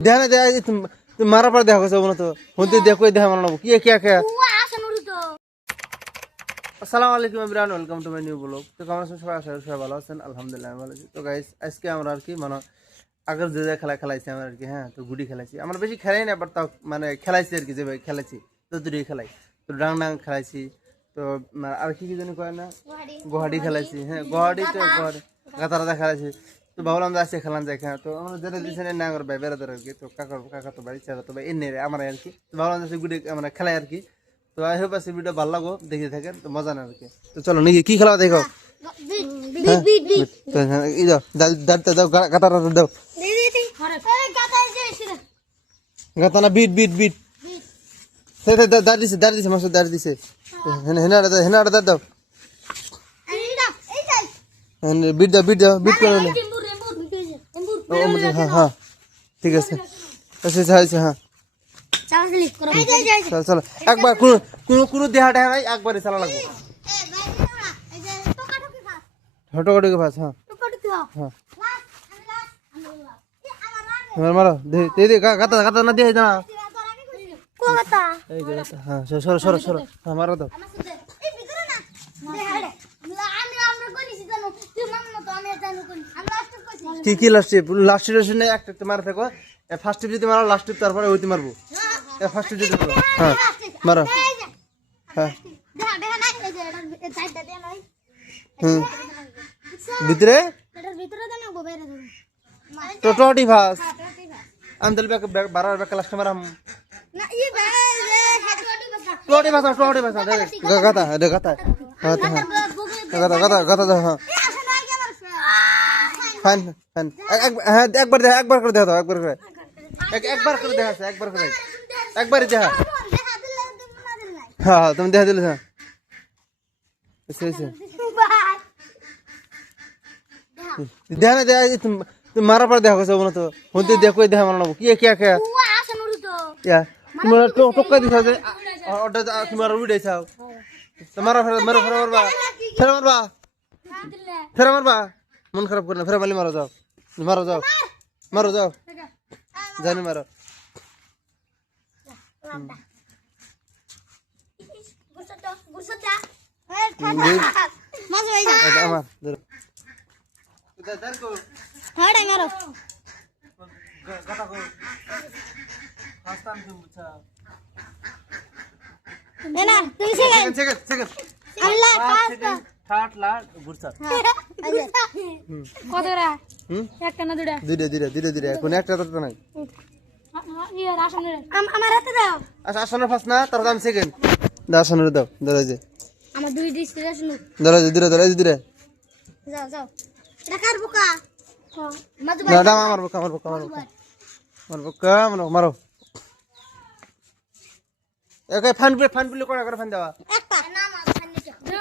ध्यान दे तुम मारा पर देखो सब ना तो होते देखो ध्यान मारना क्या क्या क्या আসসালামু আলাইকুম everyone welcome to my new blog তো কেমন আছেন সবাই আশা করি সবাই ভালো আছেন আলহামদুলিল্লাহ আমি ভালো আছি তো গাইস আজকে আমরা আর কি মানে আগের যে খেলা খেলাইছি আমরা আর কি হ্যাঁ তো গুডি খেলাইছি আমরা বেশি খেলাই না বাট তাও মানে খেলাইছি আর কি যে ভাই খেলাইছি তো দুটি খেলাই তো ডাং ডাং খেলাইছি তো আর কি জানি কয় না গোহাডি খেলাইছি হ্যাঁ গোহাডি তো গোহাডি গাতারাদা খেলাইছি তো ভাবলাম যে আজকে খেলাম যাই হ্যাঁ তো আমরা যেটা দিয়েছি না করে ভাই বেড়াতে আর কি তো কাকা তো বাড়ি চারা তো ভাই এনে আমরা আর কি তো ভাবলাম যে গুডি আমরা খেলাই আর কি তো আই হোপ আজকে ভিডিও ভালো লাগো দেখে থাকেন তো মজা না আর কি তো চলো নাকি কি খেলা দেখো এই দাও দাঁড়তে দাও গাতাটা দাও গাতা না বিট বিট বিট দাঁড় দিছে মাসে দাঁড় দিছে হেনাটা দাও বিট দাও বিট করে হ্যাঁ হ্যাঁ ঠিক আছে হ্যাঁ চলো চলো একবার কোনো দেহা টেহা নাই একবারই চালা লাগবে টোকাটুকি ফাঁস হ্যাঁ হ্যাঁ মারো দে গাতা না দিয়ে না এই যে গাতা হ্যাঁ সরো হ্যাঁ মারো দাও কি লাস্ট নেই একটা মারা থাকো ফার্স্ট যদি মারো লাস্ট তারপরে ওইতে মারবো ফার্স্ট যদি হ্যাঁ মারো হ্যাঁ ভিতরে টোটি ফাস আমি তাহলে বারবার ব্যাক লাস্ট মারাম টোটি ফাস গাতা গাতা হ্যাঁ ফাইন হ্যাঁ একবার করে দেখা দাও একবার করে দেখা একবারই দেখা হ্যাঁ তুমি দেখা দিলে হ্যাঁ দেখা না তুমি মারা পর দেখো সব না তো হতে দেখো দেখা মারনা क्या क्या या तुम्हारा टोका दिखा दे ऑर्डर तुम्हारा उड़े जाओ तुम्हारा फिर मारबा मन खराब करना फिर वाली मारो जाओ जाने मारो আসনের ফার্স্ট না তারপর আমি সেকেন্ড আসনের দাও দরজে আমার দুই ডিশ আসুন দরজে দিরে যাও এটা কার বুকা না আমার বুকা মারো একে ফান বিলে কোড়া করে ফান দেওয়া একটা না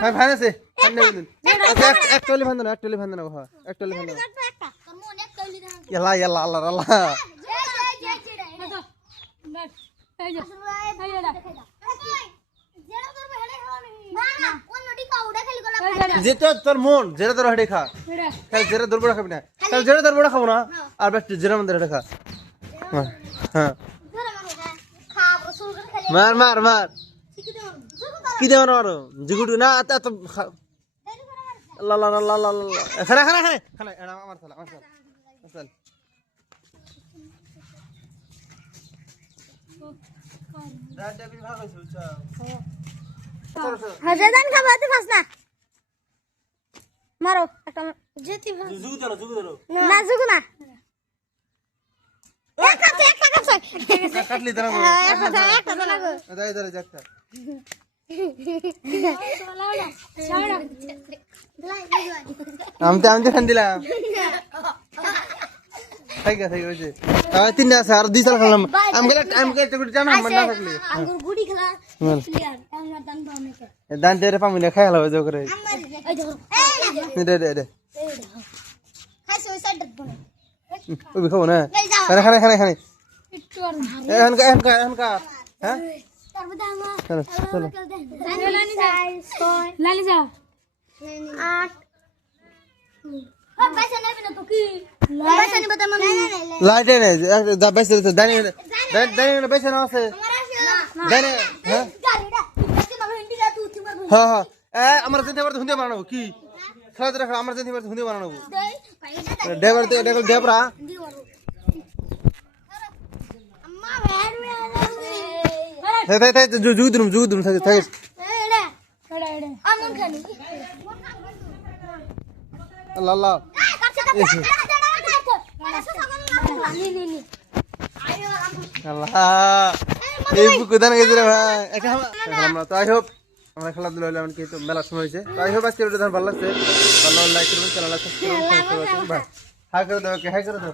ফান ফান আছে ফান নেই এক টলি ফান দাও হ্যাঁ এক টলি ফান দাও তোর মন এক টলি দাও ইয়াল্লা আল্লাহ যেটা তোর মন যেটা তোর হেডে খা যেটা তোর বড় খাবি না যেটা তোর বড় খাবো না আর বেশ যেটা মন হেডে খা হ্যাঁ মার কি দে মারো জিগুটু না এত লা খানা আমার সাল মারো একটা যেতি জুগু ধরো না জুগু না একটা কাটলি ধরো একটা লাগো দাই ধরে যাকটা আমি তো খান দিলাম ঠিক আছে তিনটা আছে আর দুই সাল খেলাম আমি একটা গুটি জানো মন না থাকলে আঙ্গুর গুড়ি খেলা প্লেয়ার আমার দান বামে দান তেরে পামি না খাই হলো জো করে এই দে খাইছ ওই সাইড বনে ওই খাও না খানে একটু আর এখানকা হ্যাঁ চলো লালি যাও 8 পয়সা নেবে না তো কি পয়সা নিবে তো মানে লাইটে নেই যা বেসে দানি দানি বেসে না আছে দানি হ্যাঁ গাড়িটা পয়সা না হিন্দি রা তুই তুমি হ্যাঁ হ্যাঁ আমরা যেতে পারতে হুঁদে বানাবো কি খেলাতে রাখো আমরা যেতে পারতে হুঁদে বানাবো দেই পয়সা ডেভার ডেবরা দি মারো আম্মা ভ্যান মে আলে তাই তাই যুগুদুম থাকে থাকে এড়ে এড়ে আমন খানি আল্লাহ আল্লাহ আল্লাহ এই বুক দান গেছে রে ভাই এটা আমরা তো আই হোপ আমরা খেলাধুলা হইলাম কি তো মেলা সময় হয়েছে তো আই হোপ আজকে ভিডিও ভালো লাগছে ভালো লাইক করবেন চ্যানেল সাবস্ক্রাইব করবেন ভাই হাই করে দাও হাই করে দাও